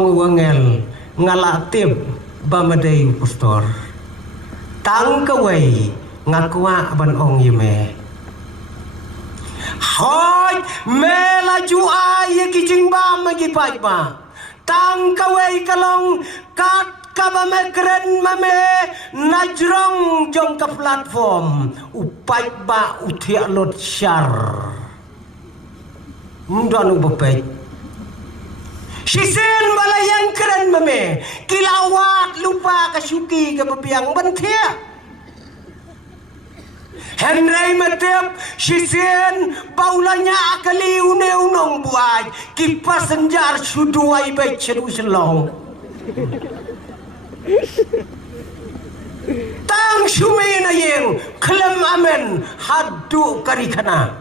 ong wangel ngalatib bamadai pastor tang kawai ngakwa ban ong yeme hoi mela jua ye kijing ba magi pai ba tang kawai kalong kat kaba mekren mame najrong jong ka platform upai ba utia lot syar mundanu bapet Sisen balayang keren mame kilawat lupa kasuki ke bepiang bentia Henry matep sisen baulanya akali une unong buai kipas senjar suduai baik cedu selong tang shumena yeng klem amen hadu karikana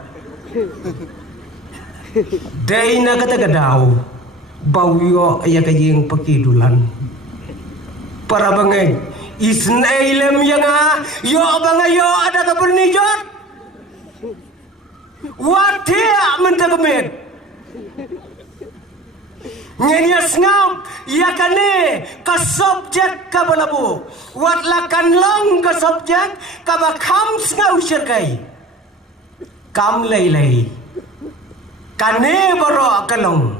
Daina kata gadau bau yo ya kajing pakidulan para bangay isnailem yang yo bangay yo ada kabernijot watia mentegemet ngenyas ngam ya kane ka subjek ka balabu wat lakan long ka subjek ka bakam ngau syirkai kam lay kane baro kalong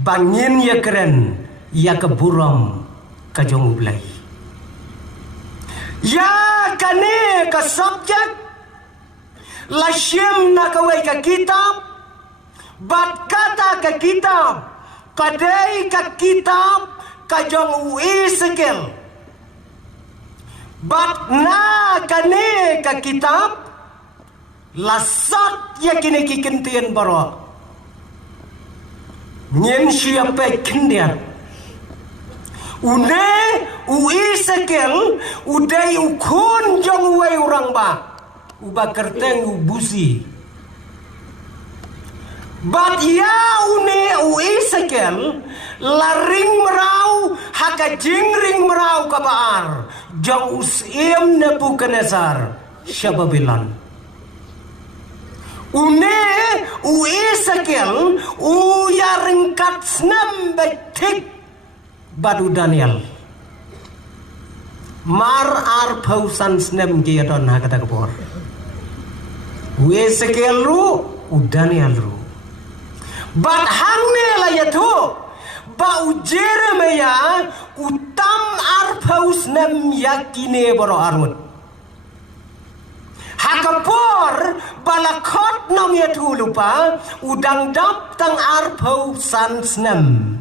bangin ya keren ya keburam kajong ulai ya kane ka subjek lasyem na kawai ka kitab bat kata ka kitab kadai ka kitab kajong uisikil bat na kane ka kitab lasat ya kini kikentian baro Nyen siapa kendiat Une uisekil Udai ukun jong uai orang ba Uba kerteng ubusi Bat ya une uisekil Laring merau Haka jingring merau kabaar Jong usim Nebuchadnezzar Syababilan Une uisekil uya ringkat senam betik badu Daniel mar ar pausan senam dia don hakata kapor uisekil ru u Daniel ru bat hangne la yato ba u Jeremia utam ar paus nem yakine boro armut Hakapor balakot nong yatu lupa udang dap tang arpau san snem.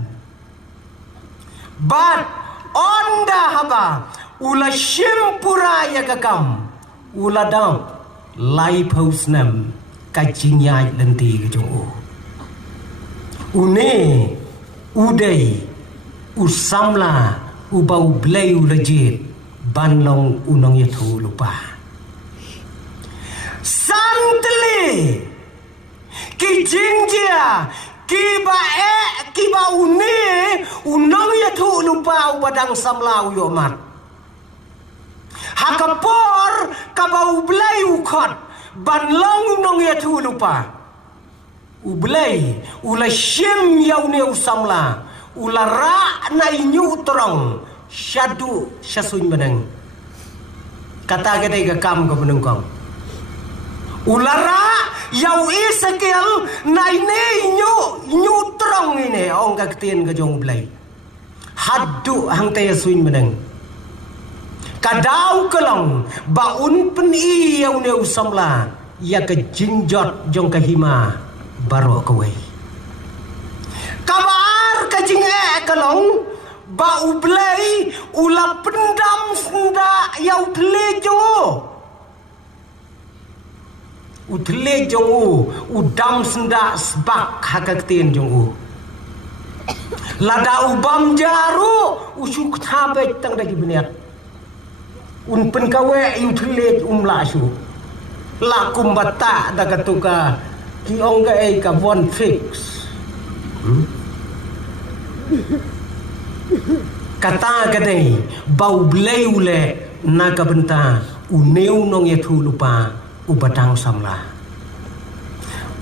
Bat onda haba ula shimpura ya kakam ula dam lai pau snem kajinyai lenti kejong u. Une udai usamla ubau blay ulajit banlong unong yatu lupa. Santli kijingjia kiba une unong yatu lupa ubadang samla uyomat hakapor kabau blay ukot banlong unong yatu lupa ublay ula shim yaune usamla ula ra na inyu terong syadu syasuin beneng kata kedai kakam ke benengkong ulara yau isekil naine nyu terong ini ong kaktian ke jong blay hadu hang taya suin meneng kadau kelong baun peni yau ne usamla ya ke jinjot jong kahima baro kawai kabar ke jinge kelong bau blay ula pendam senda yau telejo Udle jongu udam senda sebak hakaktin jongu lada ubam jaru usuk thabe tang dagi beniat un penkawe udle umla su la kumbata daga tuka ki onga e ka von fix kata kadai bau blay ule naga benta uneu nong yetu lupa ubadang samla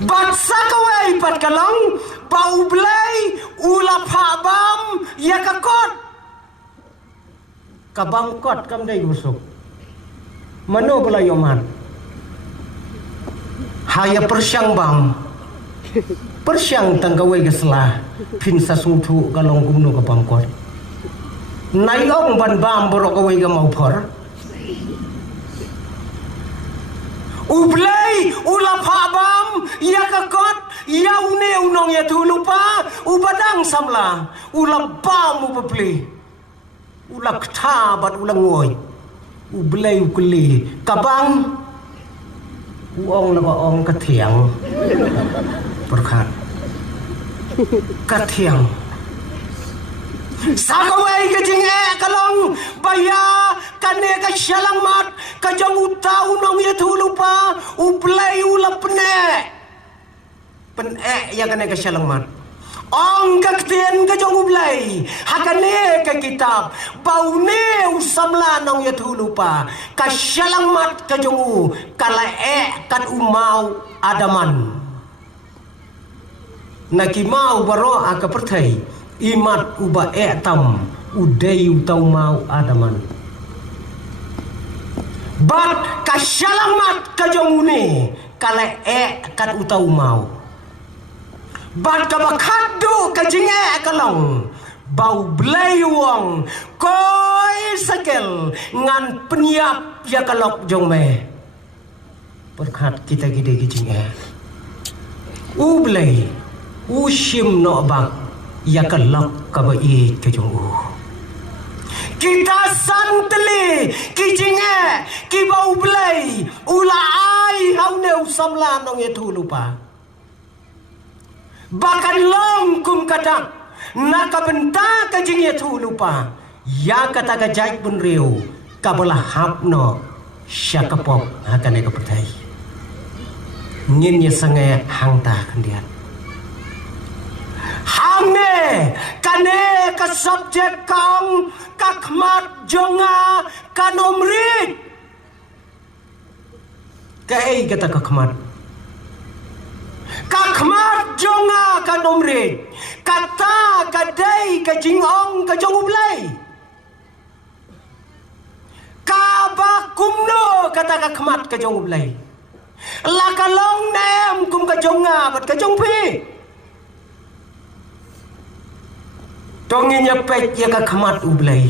bat sakawai pat kalong bau blay ula phabam ya kakot kabangkot kam dai busuk mano bala yoman haya persyang bang persyang tanggawai geslah pin sasungtu galong gumno kabangkot nayong ban bam borok awai ga maupor ublay ulapa bam ya kakot ya une unong ya tulupa ubadang samla ulabam ubli ulak tabat ulangoy ublay ukli kabang uong na ong katiang berkat katiang sakaway ka jinge kalong baya kane ka syalang mat ka jong utau nong ya tulupa ublay ulapne pen ya kane ka syalang mat ong ka ktian ka jong ublay hakane ka kitab baune usamla nong ya tulupa ka syalang mat ka jong kala kan umau adaman nakimau baro aka pertai imat uba tam udai utau mau adaman bat kasyalamat kajongune kala kan utau mau bat kabakadu kajinge kalong bau blayuang koi sakel ngan peniap ya kalok jongme berkat kita gede gijinge ublay usim no bak ya kalak kabai ke jong kita santli kijinge ki bau blay ula ai haune usamla nong etu lupa bakan long kum kadak naka benta kijinge tu lupa ya kata gajai pun riu kabala hapno syakapok hakane kapertai ngin ya sangai hangta kandian hamne kane ka subjek kong kakmat jonga kanomrit kai kata kakmat jonga kanomrit kata kadai ka jingong ka jongublay kabakumno kata kakmat ka jongublay lakalong nem kum ka jonga bat ka jongpi Tonginya pek ya kakmat ublay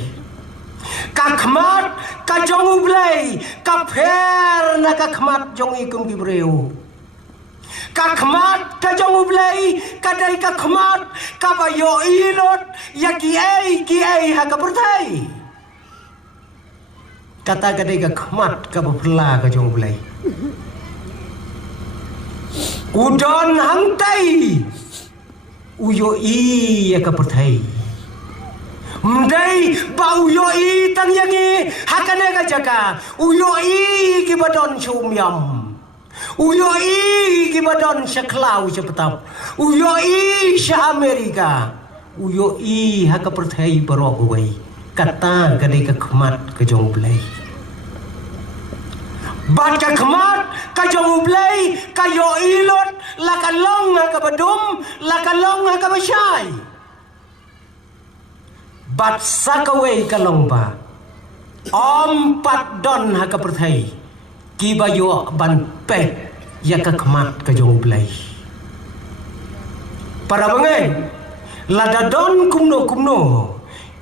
kakmat kajong ublay kaper na kakmat jong ikum gibreu kakmat kajong ublay kadai kakmat kabayo ilot ya kiai hakapertai kata kadai kakmat kabapla kajong ublay udon hangtai uyo ya kapertai Mdai bau yoi tang yangi hakane ka jaka uyoi ki badon chumyam uyoi ki badon shaklau chaptap uyoi sha Amerika uyoi haka perthai barok wei kata kadai ka khmat ka jong blai bat ka khmat ka jong blai ka yoi lot la ka long ka badum la ka long ka bashai bat sakaway kalong ba pat don haka perthai ki bayo ban pek ya ka khmat ka jong blai para bangai lada don kumno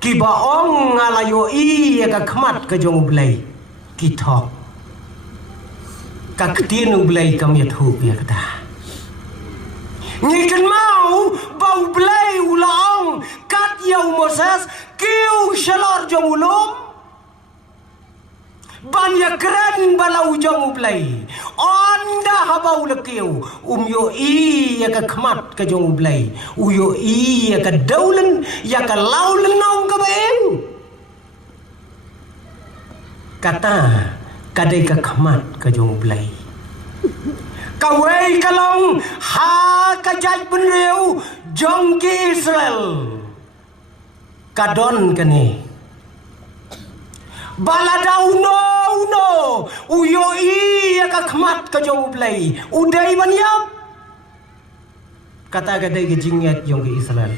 ki ba ong ngalayo ya ka khmat ka jong blai ki thok ka ktin blai kam ya thu ya kata ni kan mau bau blai ulang kat yau Moses kiu shalor jong ulum banyak keren balau jong blai onda habau lekiu yo ya ka khmat ka jong blai yo ya ka daulen ya ka laulen nong ka ben kata kadai ka khmat ka jong blai kawai kalong ha kajaj benriu jong ki Israel kadon kani baladau no uyo ya ka khmat ka jong blai udai banyap kata kadai ke jinget jong ki Israel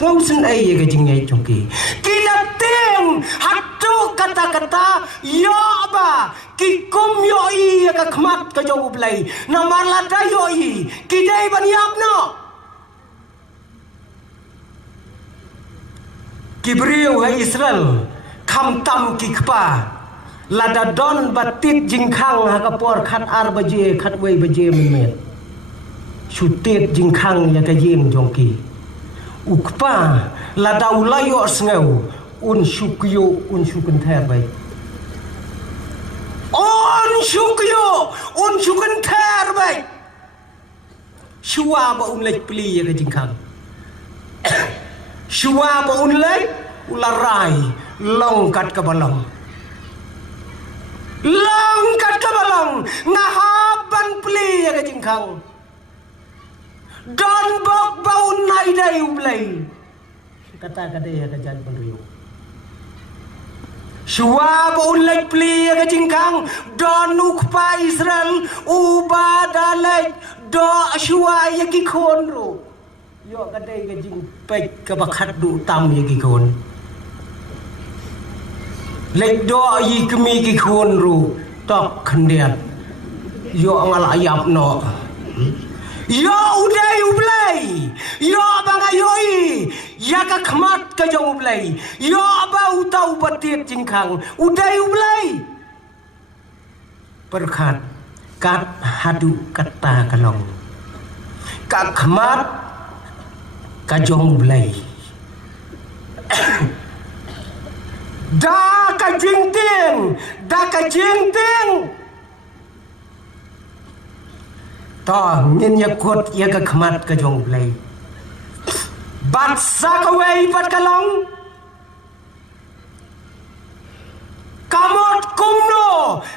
Ngausin ay ka jingay chongki. Kinating hatu kata-kata yo ba kikum yo i ka khmat ka jong ublay na malada yo i kidai baniap no. Kibriu hai Israel kham tam ki khpa lada don batit jingkhang ha kapor khat ar baje khat wei baje men chutet jingkhang ya ka yin jongki ukpa la daulayo sngau un shukyo un shukun ther bai on shukyo un shukun ther bai shua ba un lek pli ya ka jingkhang shua ba un lek ularai long kat ka balang long kat ka balang ngahaban pli ya ka jingkhang don bok bau nai dai ublai kata ya kajan penriu shua bau lek pli ya jingkang don ukpa Israel uba dalek do shua ya ki khon ro yo kadai ka jing pek ka bakhat du tam ya ki khon lek do yi kemi ki khon ro tok khandiat yo angal ayap no yo udai ublay yo bangayoi ya ka khmat ka jong ublay yo ba utau batit jingkhang udai ublay perkhat kat hadu kata kalong ka khmat ka jong ublay da ka jingting ta ngin ya kot ya ka khmat ka jong play bat sa ka wei pat kalong kamot kumno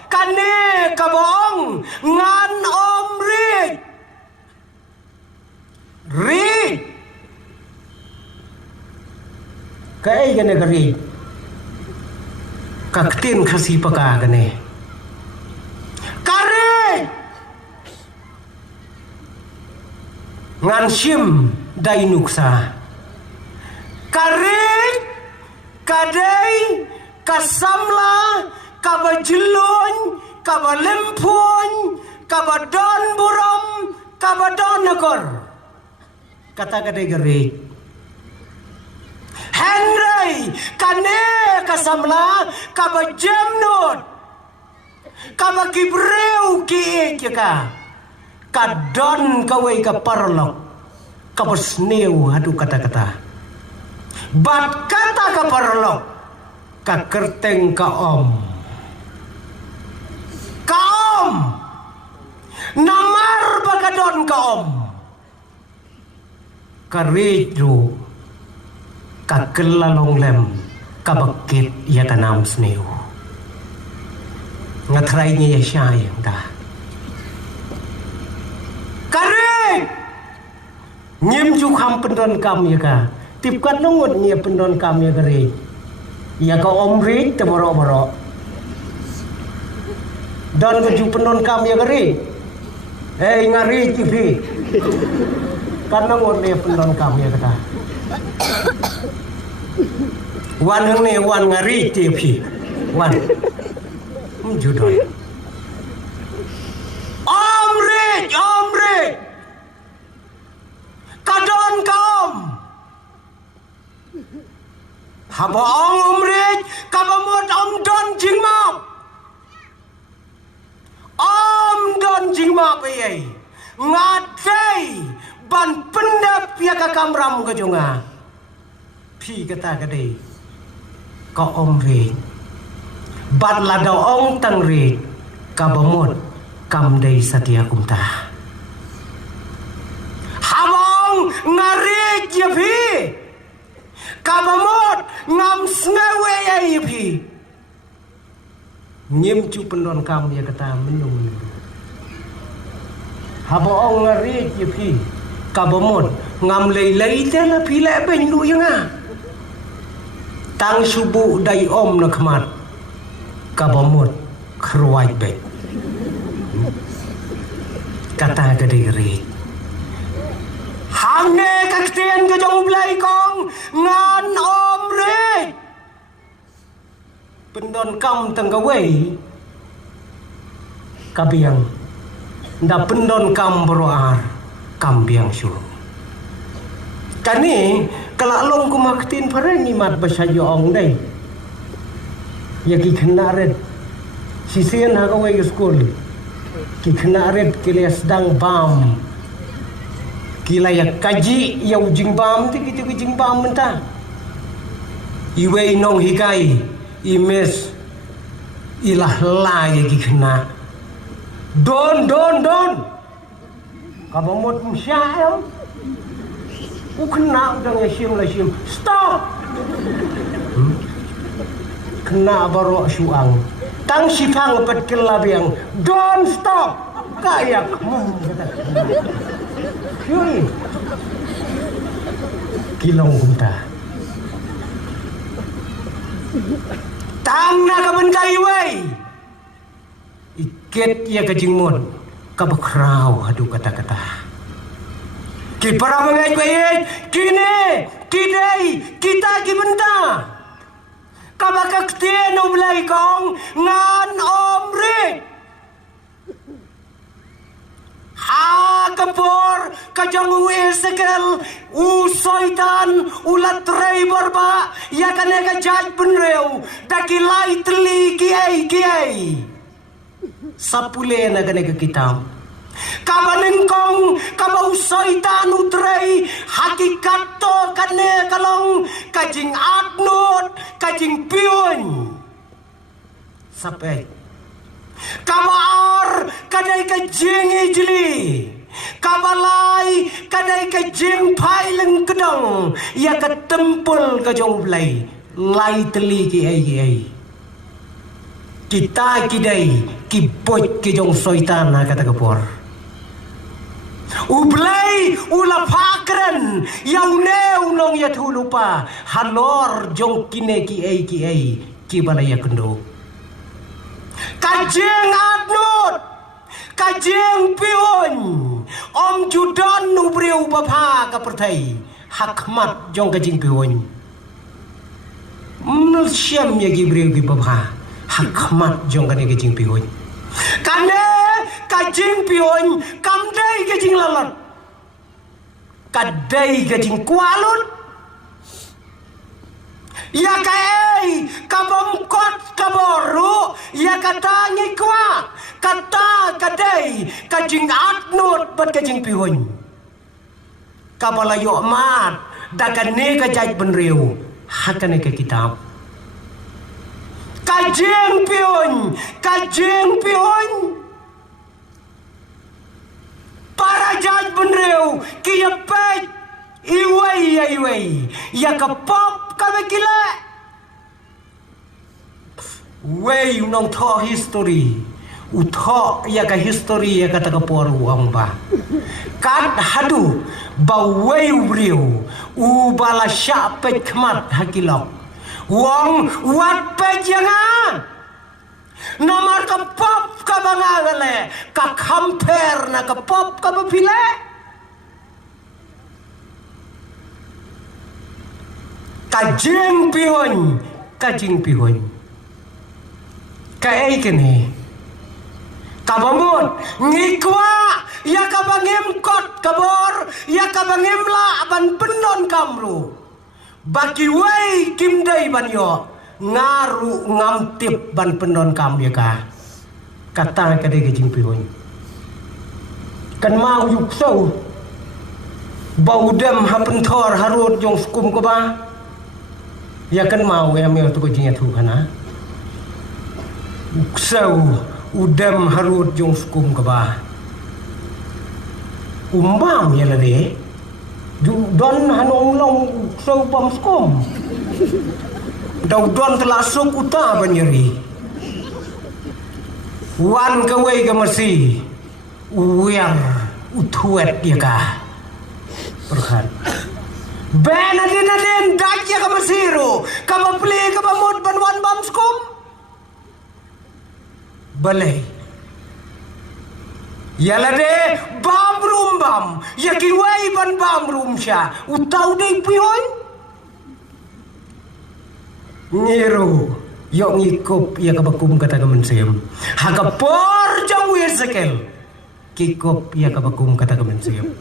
kane ka bong ngan om ri kai gane ka ri kaktin khasi paka gane ngan shim dai nuksa karik kadai kasamla kabajilun kabalempun kabadon buram kabadon nakor kata kadai gerik Henry kane kasamla kabajemnut kabakibreu ki ka kadon kawai ka parlok kabasneu hadu kata-kata bat kata ka parlok ka kerteng ka om namar bakadon ka om kareju ka kelalong lem ka bakit ya kanam sneu ngatrainya ya syayang dah nyem ju kham pendon kam ya ka tip kat nungut nya pendon kam ya kare ya ka omri te boro don ke ju pendon kam ya kare ngari tivi kan nungut nya pendon kam ya kata wan hang ne wan ngari tivi wan judoi omri kadon kaum haba ong umrit kabamot om don jingmap ai ngadai ban pendap ya ka kamram ka jonga phi kata kadai ka omri bat lada ong tangri kabamot kam dei satia kumta ngari je phi kabamot ngam snawe ai phi nyem chu pendon kam dia kata menung habo ong ngari je phi kabamot ngam lei te la phi le ben lu yang a tang subu dai om na khmat kabamot khruai be kata kadai ri Hang ne ka tien ka jong blai kong pendon kam tenggawai kabiang da pendon kam beroar kam biang syur kani kalau long kumaktin pareng imat bahasa JONG dai ya ki kena red sisian hagawai school ki kena red kilas dang bam kila ya kaji ya ujing bam ti gitu ujing bam mentah iwe nong hikai imes ilah la ya ki kena don kabamot msya'el kena udang yasim stop kena baru syuang tang sifang pet kelabiang don't stop kayak yui kilong buta tang na kaban kaiway iket ya kajingmon kabakraw hadu kata-kata ki para mengait kini kita kibenta kabakakti no blay kong ngan omri ha kapor kajang uesekel usoitan ulat driver ba ya kaneka jaj benreu dakilai teli kiai sapule na kaneka kitam kabanengkong kabausoitan utrei hakikat to kane kalong kajing atnot kajing pion sampai kabar kadai kajing ijli kabalai kadai kajing paileng kedong ya ketempul kajong blai lai teli ki ai kita kidai kipot kijong soitan na kata kapor ublay ulapakren yang nong ya thulupa halor jong kine ki ai ki balaya kendo kajeng adnut kajeng pion om judan nubriu bapa ka pertai hakmat jong kajing pion syam ya gibriu ki bapa hakmat jong kane kajing pion kane kajing pion kamdai kajing lalat kadai kajing kualut ya kai kabongkot kaboru ya katangi kwa kata kadai kajing atnut bat kajing pion kabalayo mat dakane kajai benriu hakane ke kitab kajing pion para jaj benreu kia pej iway ya kapop kabekila way unong tho history utho ya ka history ya kata kapor uang ba kat hadu ba way ubriu u bala sya pej kmat hakilok wong wat pej yang nomor kapop ka bangangale ka compare na kapop ka bapile kajing pion kae kene kabamut ngikwa ya kabangem kot kabor ya kabangem la ban penon kamru baki wei kimdai banyo ngaru ngamtip ban penon kam ya ka kata kade kajing pion kan mau yuk so baudem hapentor harut jong skum ko ba ya kan mau ya mel tu kajing tu kana so udem harut jong skum ko ba umbang ya lade don hanong long so pam skum daudon telasuk uta banyeri wan kawai ke masi uwer utuet ya ka perhan ben adin dajya ka masiro ka mapli ka mamut banwan bam skum balay yalade bam rum bam yakiwai ban bam rum sya utau dei pion Nero Yok ngikup ia kabakum kata kemensiam. Hakapor jong Ezekiel. Kikup ia kabakum kata kemensiam.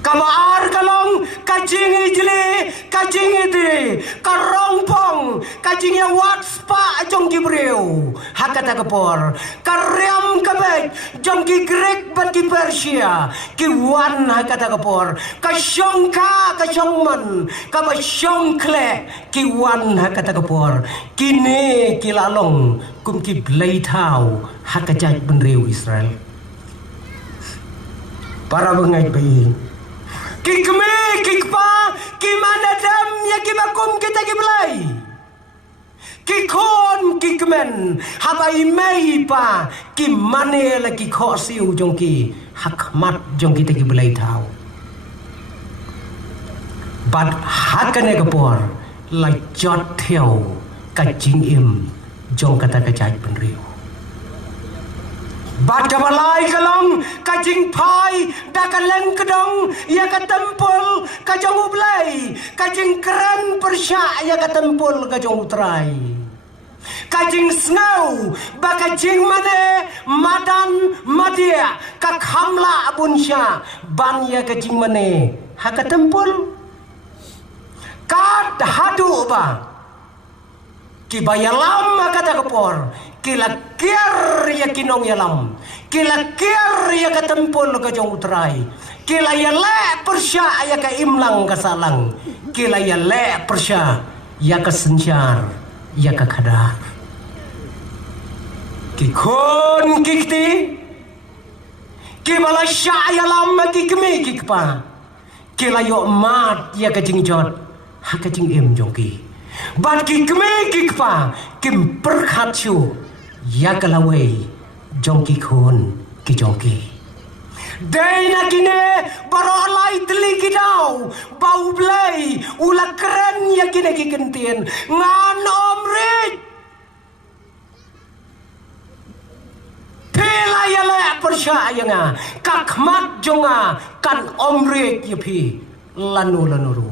Kamar kalong kajing ijli kajing ide karongpong kajing yang watspa jong gibreu hakata kapor karyam kabek jong ki Greek bat ki Persia ki wan hakata kapor kasyongka kasyongman kabasyongkle ki wan hakata kapor kini ki lalong kum ki blai tau hakajat benreu Israel para bengai bayi kikme kikpa kimanadam ya kibakum kita kiblay kikon kikmen habai mei pa kimane la kikosiu jong ki hakmat jong kita kiblay tau bat hakane kapor la jot theo kajing im jong kata kajai penriu bat kabalai kalong kajing pai dakaleng kedong ia katempul kajong ublai kajing keren persya ia katempul kajong utrai kajing snau bakajing mane madan madia kakhamla abunsya ban ia kajing mane hakatempul kat hadu ba kibayalam kata kapor kila kier ya kinong yalam kila kier ya katempul ka jong utrai kila ya le persya ya ka imlang kasalang kila ya le persya ya ka senjar ya ka kadar kikon kikti kibala sya yalam kikmi kikpa kila yo mat ya ka jingjot ha ka jing im jongki bat kikme kikpa kim perkhatsyu ya kalawai jongki khon ki jongki Dena kine baro lai teli kidau bau blai ula keren ya kine kikentien ngan omrit pela ya le percaya nga kakmat jonga kan omrit yapi lanu lanuru